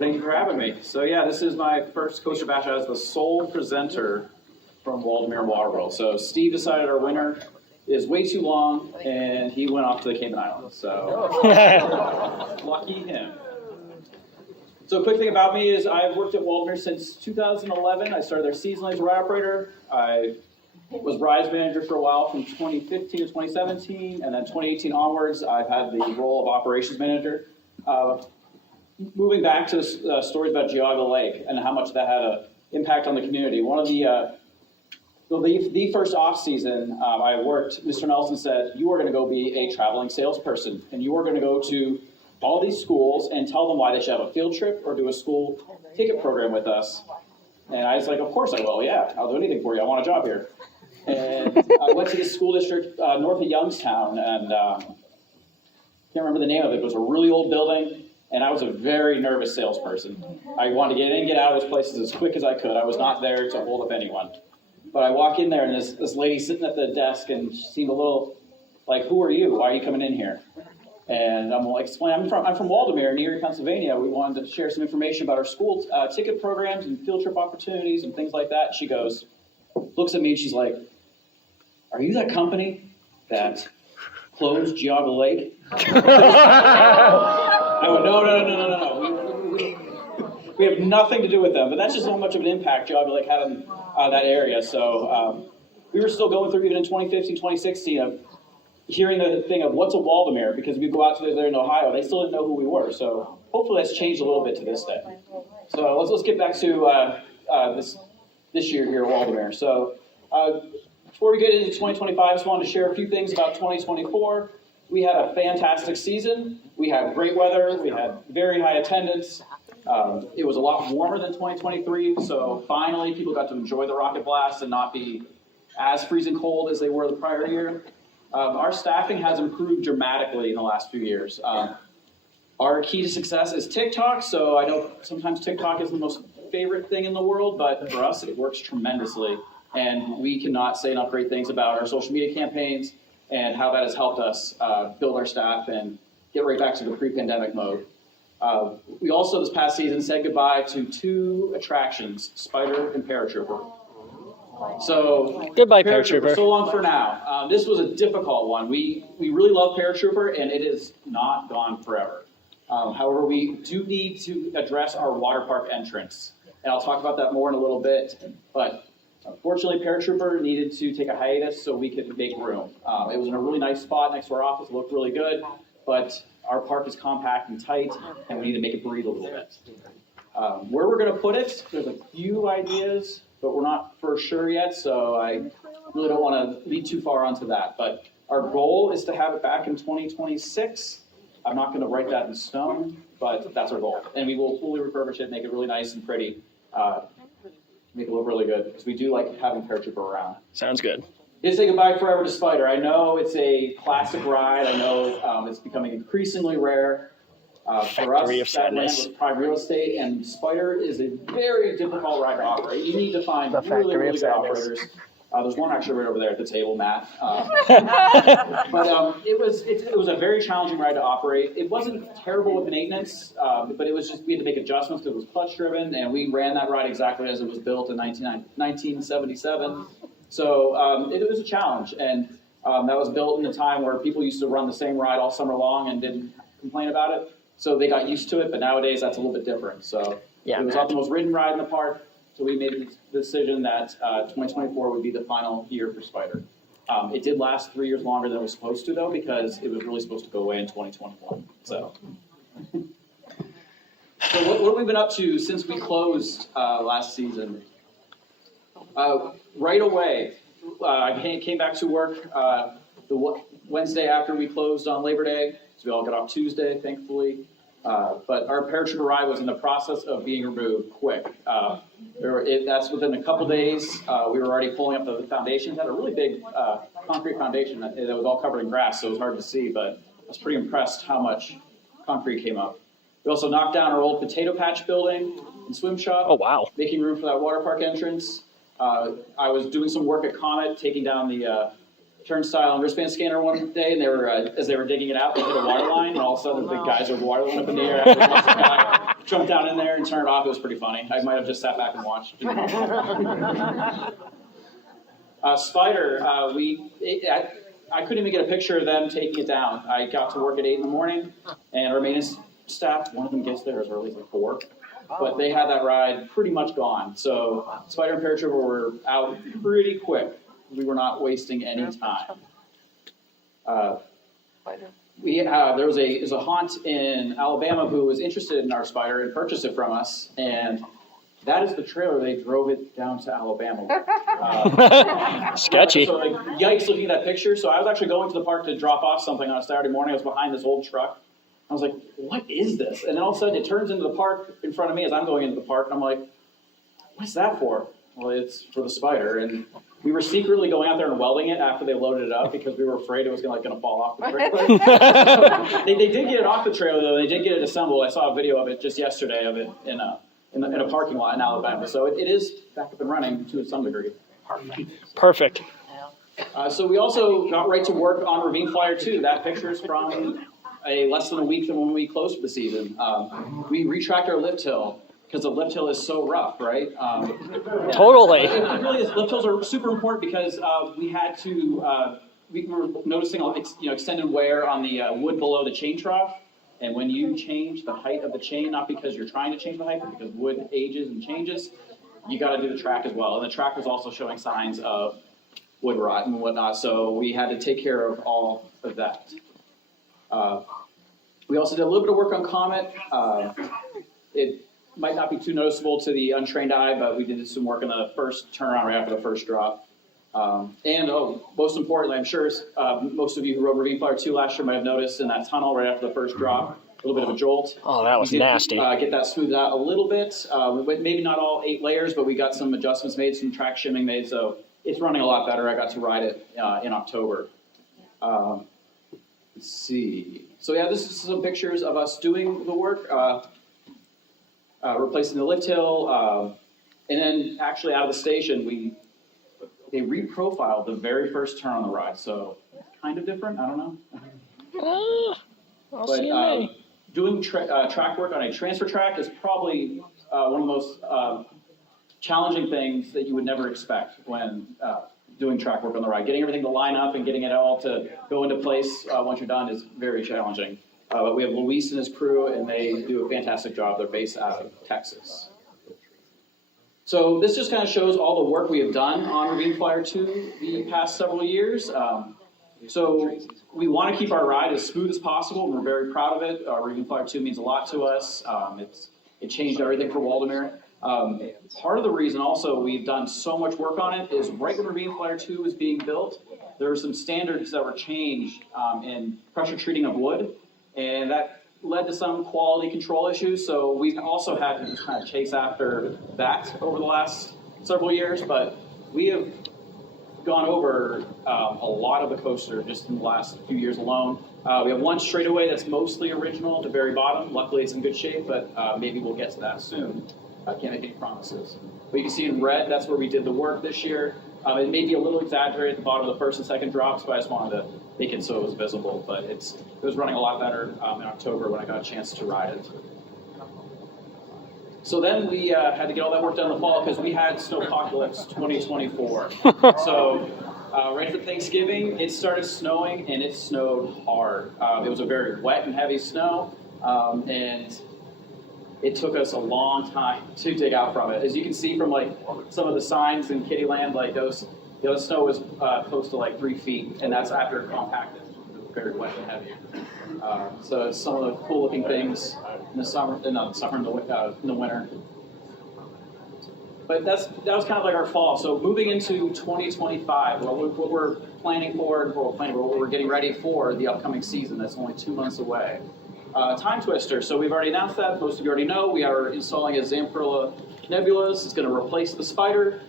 Thank you for having me. So yeah, this is my first CoasterBash as the sole presenter from Waldameer Waterworld. So Steve decided our winner is way too long, and he went off to the Cayman Islands. So lucky him. So a quick thing about me is I've worked at Waldameer since 2011. I started there seasonally as a ride operator. I was rides manager for a while from 2015 to 2017, and then 2018 onwards, I've had the role of operations manager. Moving back to stories about Geauga Lake and how much that had an impact on the community. One of the first off season I worked, Mr. Nelson said, you are going to go be a traveling salesperson, and you are going to go to all these schools and tell them why they should have a field trip or do a school ticket program with us. And I was like, of course I will, yeah, I'll do anything for you, I want a job here. And I went to this school district north of Youngstown, and can't remember the name of it. It was a really old building, and I was a very nervous salesperson. I wanted to get in and get out of those places as quick as I could. I was not there to hold up anyone. But I walk in there, and this lady sitting at the desk, and she seemed a little like, who are you? Why are you coming in here? And I'm like, explain, I'm from Waldameer, near Pennsylvania. We wanted to share some information about our school ticket programs and field trip opportunities and things like that. And she goes, looks at me, and she's like, are you that company that closed Geauga Lake? I went, no. We have nothing to do with them, but that's just how much of an impact Geauga Lake had on that area. So we were still going through, even in 2015, 2016, of hearing the thing of what's a Waldameer, because we go out to there in Ohio, they still didn't know who we were. So hopefully that's changed a little bit to this day. So let's get back to this year here at Waldameer. So before we get into 2025, I just wanted to share a few things about 2024. We had a fantastic season. We had great weather. We had very high attendance. It was a lot warmer than 2023, so finally people got to enjoy the rocket blast and not be as freezing cold as they were the prior year. Our staffing has improved dramatically in the last few years. Our key to success is TikTok, so I know sometimes TikTok isn't the most favorite thing in the world, but for us it works tremendously. And we cannot say enough great things about our social media campaigns and how that has helped us build our staff and get right back to the pre-pandemic mode. We also, this past season, said goodbye to 2 attractions, Spider and Paratrooper. So, goodbye, Paratrooper. So long for now. This was a difficult one. We really love Paratrooper, and it is not gone forever. However, we do need to address our water park entrance. And I'll talk about that more in a little bit. But unfortunately, Paratrooper needed to take a hiatus so we could make room. It was in a really nice spot next to our office. It looked really good. But our park is compact and tight, and we need to make it breathe a little bit. Where we're going to put it, there's a few ideas, but we're not for sure yet, so I really don't want to lead too far onto that. But our goal is to have it back in 2026. I'm not going to write that in stone, but that's our goal. And we will fully refurbish it, make it really nice and pretty, make it look really good, because we do like having Paratrooper around. Sounds good. Did say goodbye forever to Spider. I know it's a classic ride. I know it's becoming increasingly rare. For us, that land was prime real estate, and Spider is a very difficult ride to operate. You need to find really good operators. There's one actually right over there at the table, Matt. But it was a very challenging ride to operate. It wasn't terrible with maintenance, but it was just, we had to make adjustments because it was clutch driven, and we ran that ride exactly as it was built in 1977. So it was a challenge, and that was built in a time where people used to run the same ride all summer long and didn't complain about it. So they got used to it, but nowadays that's a little bit different. So it was not the most ridden ride in the park, so we made the decision that 2024 would be the final year for Spider. It did last 3 years longer than it was supposed to, though, because it was really supposed to go away in 2021. So what have we been up to since we closed last season? Right away, I came back to work the Wednesday after we closed on Labor Day, so we all got off Tuesday, thankfully. But our Paratrooper ride was in the process of being removed quick. That's within a couple days. We were already pulling up the foundations. It had a really big concrete foundation that was all covered in grass, so it was hard to see, but I was pretty impressed how much concrete came up. We also knocked down our old potato patch building and swim shop. Oh, wow. Making room for that water park entrance. I was doing some work at Comet, taking down the turnstile and wristband scanner one day, and they were as they were digging it out, they hit a water line, and all of a sudden the guys are water line up in the air after jumped down in there and turned it off. It was pretty funny. I might have just sat back and watched. Spider, I couldn't even get a picture of them taking it down. I got to work at 8 in the morning, and our maintenance staff, one of them gets there as early as like 4. But they had that ride pretty much gone. So Spider and Paratrooper were out pretty quick. We were not wasting any time. There was a haunt in Alabama who was interested in our Spider and purchased it from us, and that is the trailer they drove it down to Alabama. Sketchy. So like, yikes, looking at that picture. So I was actually going to the park to drop off something on a Saturday morning. I was behind this old truck. I was like, what is this? And then all of a sudden it turns into the park in front of me as I'm going into the park. And I'm like, what's that for? Well, it's for the Spider. And we were secretly going out there and welding it after they loaded it up because we were afraid it was going to fall off the trailer. They did get it off the trailer, though. They did get it assembled. I saw a video of it just yesterday of it in a parking lot in Alabama. So it is back up and running to some degree. Perfect. So we also got right to work on Ravine Flyer 2. That picture is from less than a week from when we closed for the season. We retracked our lift hill because the lift hill is so rough, right? Totally. It really is. Lift hills are super important because we had to. We were noticing extended wear on the wood below the chain trough. And when you change the height of the chain, not because you're trying to change the height, but because wood ages and changes, you got to do the track as well. And the track was also showing signs of wood rot and whatnot, so we had to take care of all of that. We also did a little bit of work on Comet. It might not be too noticeable to the untrained eye, but we did some work on the first turnaround right after the first drop. Most importantly, I'm sure most of you who rode Ravine Flyer 2 last year might have noticed in that tunnel right after the first drop, a little bit of a jolt. Oh, that was nasty. Get that smoothed out a little bit. Maybe not all 8 layers, but we got some adjustments made, some track shimming made, so it's running a lot better. I got to ride it in October. Let's see. So yeah, this is some pictures of us doing the work, replacing the lift hill, and then actually out of the station, they reprofiled the very first turn on the ride, so kind of different. I don't know. Doing track work on a transfer track is probably one of the most challenging things that you would never expect when doing track work on the ride. Getting everything to line up and getting it all to go into place once you're done is very challenging. But we have Luis and his crew, and they do a fantastic job. They're based out of Texas. So this just kind of shows all the work we have done on Ravine Flyer 2 the past several years. So we want to keep our ride as smooth as possible, and we're very proud of it. Ravine Flyer 2 means a lot to us. It changed everything for Waldameer. Part of the reason also we've done so much work on it is right when Ravine Flyer 2 was being built, there were some standards that were changed in pressure treating of wood, and that led to some quality control issues. So we've also had to kind of chase after that over the last several years, but we have gone over a lot of the coaster just in the last few years alone. We have one straightaway that's mostly original at the very bottom. Luckily, it's in good shape, but maybe we'll get to that soon. I can't make any promises. But you can see in red, that's where we did the work this year. It may be a little exaggerated at the bottom of the first and second drops, but I just wanted to make it so it was visible. But it was running a lot better in October when I got a chance to ride it. So then we had to get all that work done in the fall because we had Snowpocalypse 2024. So right after Thanksgiving, it started snowing, and it snowed hard. It was a very wet and heavy snow, and it took us a long time to dig out from it. As you can see from like some of the signs in Kittyland, like the snow was close to like 3 feet, and that's after it compacted. It was very wet and heavy. So it's some of the cool looking things in the summer, in the winter. But that was kind of like our fall. So moving into 2025, what we're planning for, what we're getting ready for the upcoming season. That's only 2 months away. Time Twister. So we've already announced that. Most of you already know. We are installing a Zamperla Nebulas. It's going to replace the Spider.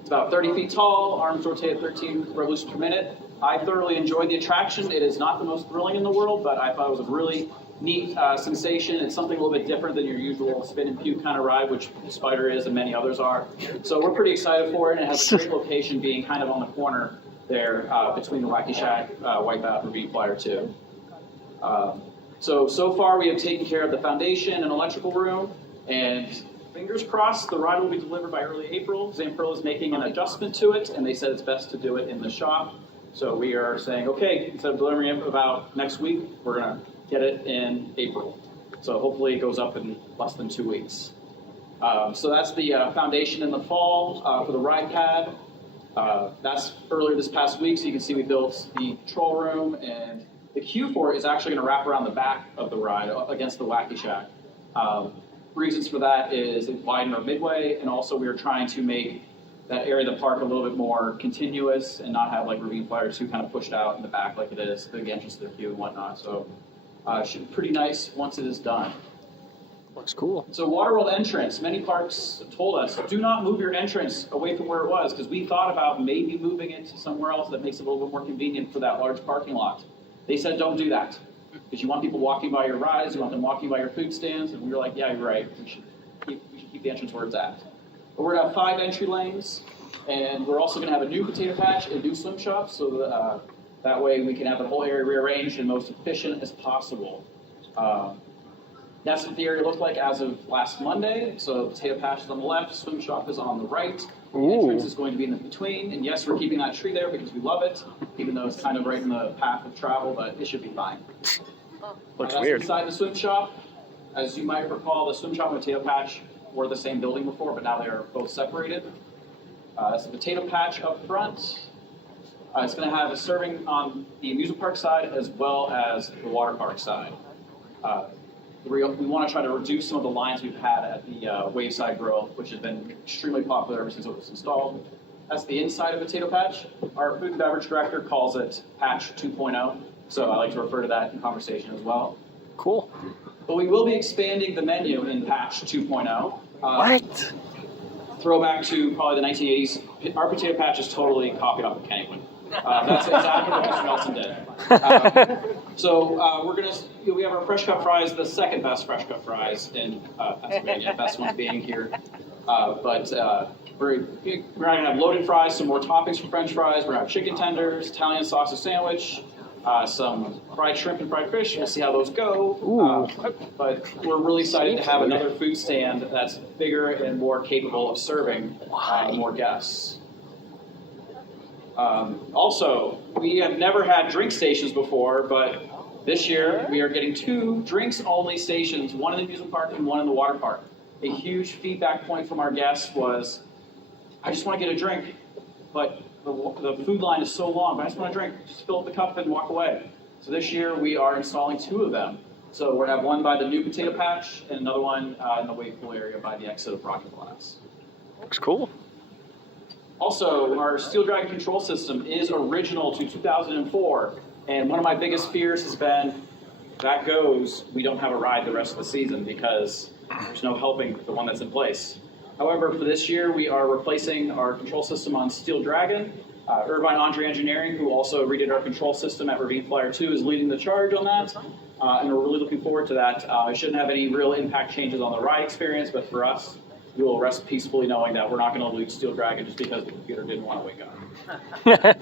It's about 30 feet tall. Arms rotate at 13 revolutions per minute. I thoroughly enjoyed the attraction. It is not the most thrilling in the world, but I thought it was a really neat sensation. It's something a little bit different than your usual spin and puke kind of ride, which the Spider is and many others are. So we're pretty excited for it, and it has a great location being kind of on the corner there between the Wacky Shack, Wipeout, and Ravine Flyer 2. So far we have taken care of the foundation and electrical room, and fingers crossed the ride will be delivered by early April. Zampro is making an adjustment to it, and they said it's best to do it in the shop. So we are saying, okay, instead of delivering it about next week, we're gonna get it in April. So hopefully it goes up in less than 2 weeks. So that's the foundation in the fall for the ride pad. That's earlier this past week, so you can see we built the control room, and the queue for it is actually going to wrap around the back of the ride against the Wacky Shack. Reasons for that is it widened our midway, and also we were trying to make that area of the park a little bit more continuous and not have like Ravine Flyer 2 kind of pushed out in the back like it is, the entrance to the queue and whatnot. So it should be pretty nice once it is done. Looks cool. So Waterworld entrance, many parks told us, do not move your entrance away from where it was, because we thought about maybe moving it to somewhere else that makes it a little bit more convenient for that large parking lot. They said don't do that, because you want people walking by your rides, you want them walking by your food stands, and we were like, yeah, you're right, we should keep the entrance where it's at. But we're going to have 5 entry lanes, and we're also going to have a new potato patch and new swim shop, so that way we can have the whole area rearranged and most efficient as possible. That's what the area looked like as of last Monday. So potato patch is on the left, swim shop is on the right. The entrance is going to be in the between. And yes, we're keeping that tree there because we love it, even though it's kind of right in the path of travel, but it should be fine. Looks that's weird. Inside the swim shop. As you might recall, the swim shop and potato patch were the same building before, but now they are both separated. That's the potato patch up front. It's going to have a serving on the amusement park side as well as the water park side. We want to try to reduce some of the lines we've had at the Waveside Grill, which has been extremely popular ever since it was installed. That's the inside of Potato Patch. Our food and beverage director calls it Patch 2.0, so I like to refer to that in conversation as well. Cool. But we will be expanding the menu in Patch 2.0. What? Throwback to probably the 1980s. Our Potato Patch is totally copied off of Kennywood. That's exactly what Mr. Nelson did. We have our fresh cut fries, the second best fresh cut fries in Pennsylvania, best one being here. We're going to have loaded fries, some more toppings for French fries. We're going to have chicken tenders, Italian sausage sandwich, some fried shrimp and fried fish. We'll see how those go. But we're really excited to have another food stand that's bigger and more capable of serving more guests. Also, we have never had drink stations before, but this year we are getting 2 drinks-only stations, one in the amusement park and one in the water park. A huge feedback point from our guests was, I just want to get a drink, but the food line is so long, but I just want a drink. Just fill up the cup and walk away. So this year we are installing 2 of them. So we're going to have one by the new potato patch and another one in the wave pool area by the exit of Rocket Glass. Looks cool. Also, our Steel Dragon control system is original to 2004, and one of my biggest fears has been, that goes, we don't have a ride the rest of the season because there's no helping the one that's in place. However, for this year, we are replacing our control system on Steel Dragon. Irvine Andre Engineering, who also redid our control system at Ravine Flyer 2, is leading the charge on that, and we're really looking forward to that. It shouldn't have any real impact changes on the ride experience, but for us, we will rest peacefully knowing that we're not going to lose Steel Dragon just because the computer didn't want to wake up.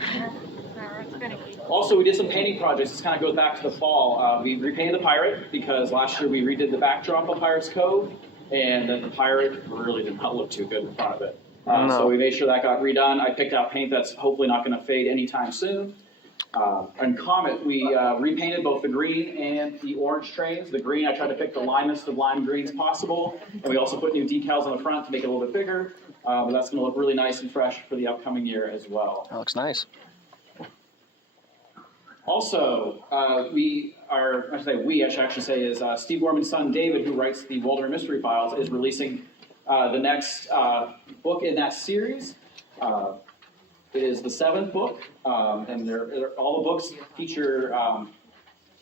Also, we did some painting projects. This kind of goes back to the fall. We repainted the Pirate because last year we redid the backdrop of Pirate's Cove, and then the Pirate really did not look too good in front of it. So we made sure that got redone. I picked out paint that's hopefully not going to fade anytime soon. On Comet, we repainted both the green and the orange trains. The green, I tried to pick the limest of lime greens possible, and we also put new decals on the front to make it a little bit bigger. But that's going to look really nice and fresh for the upcoming year as well. That looks nice. Also, I should actually say, is Steve Gorman's son David, who writes the Waldameer Mystery Files, is releasing the next book in that series. It is the 7th book, and all the books feature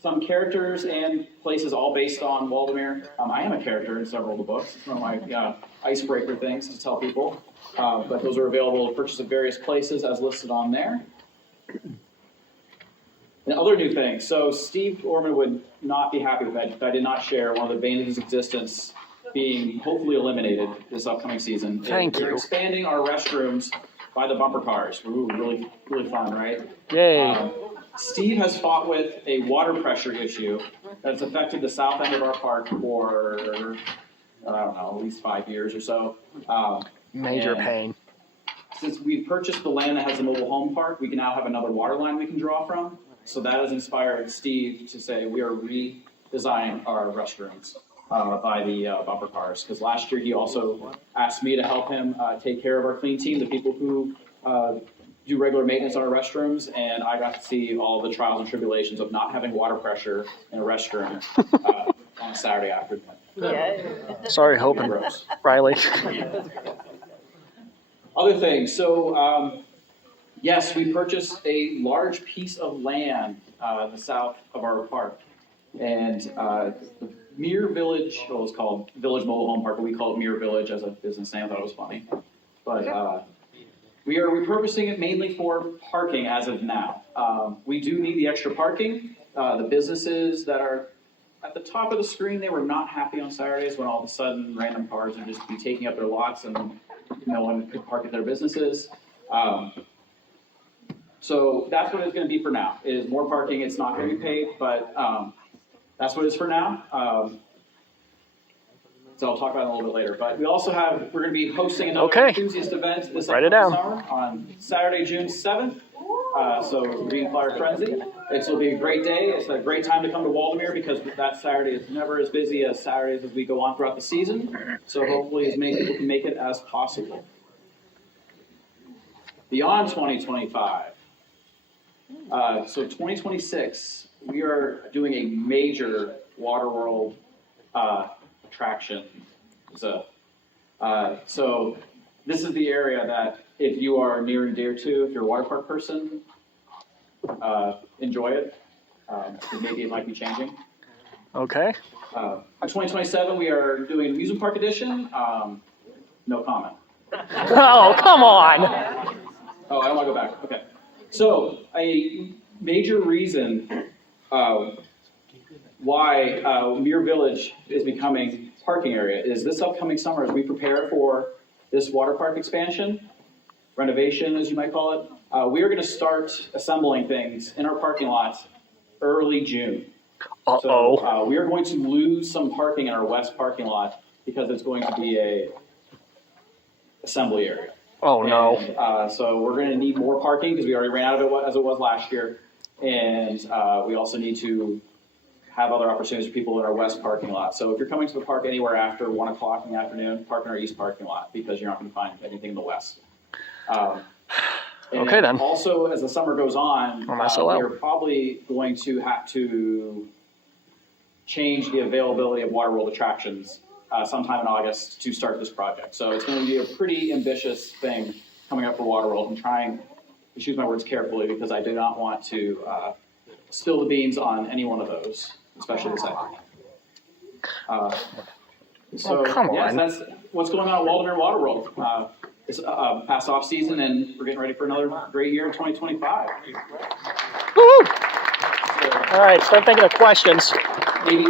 some characters and places all based on Waldameer. I am a character in several of the books. It's one of my icebreaker things to tell people. But those are available to purchase at various places as listed on there. And other new things. So Steve Orman would not be happy with that if I did not share one of the banes of his existence being hopefully eliminated this upcoming season. Thank you. We're expanding our restrooms by the bumper cars. Ooh, really, really fun, right? Yay. Steve has fought with a water pressure issue that's affected the south end of our park for, I don't know, at least 5 years or so. Major and pain. Since we've purchased the land that has the mobile home park, we can now have another water line we can draw from. So that has inspired Steve to say we are redesigning our restrooms by the bumper cars. Because last year he also asked me to help him take care of our clean team, the people who do regular maintenance on our restrooms, and I got to see all the trials and tribulations of not having water pressure in a restroom on a Saturday afternoon. Sorry, Hope Gross. Riley. Other things, so yes, we purchased a large piece of land in the south of our park. And the Mere Village, well, it's called Village Mobile Home Park, but we call it Mere Village as a business name. I thought it was funny. But we are repurposing it mainly for parking as of now. We do need the extra parking. The businesses that are at the top of the screen, they were not happy on Saturdays when all of a sudden random cars would just be taking up their lots and no one could park at their businesses. So that's what it's going to be for now, is more parking. It's not going to be paid, but that's what it is for now. So I'll talk about it a little bit later. But we also we're going to be hosting another enthusiast event this summer on Saturday, June 7th. So Green Flyer Frenzy. It will be a great day. It's a great time to come to Waldameer because that Saturday is never as busy as Saturdays as we go on throughout the season. So hopefully as many people can make it as possible. Beyond 2025. So 2026, we are doing a major Waterworld attraction. So this is the area that if you are near and dear to, if you're a water park person, enjoy it. Maybe it might be changing. Okay. In 2027, we are doing amusement park edition. No comment. Oh, come on. Oh, I don't want to go back. Okay. So a major reason why Mere Village is becoming a parking area is this upcoming summer as we prepare for this water park expansion, renovation as you might call it. We are going to start assembling things in our parking lot early June. So we are going to lose some parking in our west parking lot because it's going to be a assembly area. Oh, no. So we're going to need more parking because we already ran out of it as it was last year. And we also need to have other opportunities for people in our west parking lot. So if you're coming to the park anywhere after 1 o'clock in the afternoon, park in our east parking lot because you're not going to find anything in the west. Okay, then. Also, as the summer goes on, we're probably going to have to change the availability of Waterworld attractions sometime in August to start this project. So it's going to be a pretty ambitious thing coming up for Waterworld. I'm trying to choose my words carefully because I do not want to spill the beans on any one of those, especially the second. Come on. Yes, that's what's going on at Waldameer Waterworld. It's past off season, and we're getting ready for another great year in 2025. Woo! All right, start thinking of questions. Maybe